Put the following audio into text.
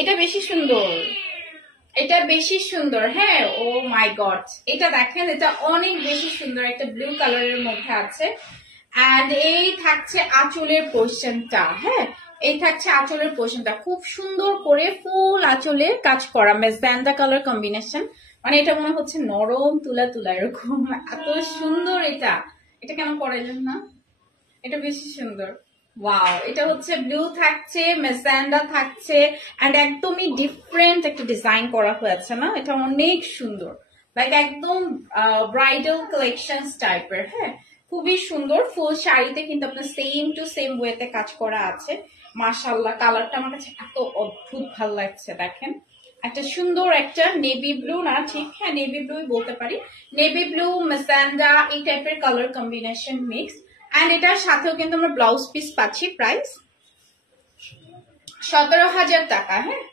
এটা বেশি সুন্দর, এটা বেশি সুন্দর। হ্যাঁ, ও মাই গড, এটা দেখেন, এটা অনেক বেশি সুন্দর, একটা ব্লু কালারের মধ্যে আছে। এন্ড এই থাকছে আঁচলের পোর্শনটা। হ্যাঁ, এই থাকছে আঁচলের পোর্শনটা, খুব সুন্দর করে ফুল আঁচলে কাজ করা, ম্যাজেন্ডা কালার কম্বিনেশন। মানে এটা মনে হচ্ছে নরম তুলা তুলা এরকম, এত সুন্দর এটা। এটা কেন পরাইলেন না? এটা বেশি সুন্দর। ওয়াও, এটা হচ্ছে ব্লু থাকছে, মেজেন্ডা থাকছে, এন্ড একদমই ডিফারেন্ট একটা ডিজাইন করা হয়েছে না? এটা অনেক সুন্দর, লাইক একদম ব্রাইডাল কালেকশন টাইপের। হ্যাঁ, খুবই সুন্দর। ফুল শাড়িতে কিন্তু আপনার সেম টু সেম ওয়েতে কাজ করা আছে। মাশাআল্লাহ, কালারটা আমার কাছে এত অদ্ভুত ভালো লাগছে। দেখেন, একটা সুন্দর একটা নেভি ব্লু, না ঠিক, হ্যাঁ নেভি ব্লুই বলতে পারি, নেভি ব্লু মেজেন্ডা এই টাইপের কালার কম্বিনেশন মিক্স। এন্ড এটার সাথেও কিন্তু আমরা ব্লাউজ পিস পাচ্ছি, প্রাইস 17,000 টাকা। হ্যাঁ,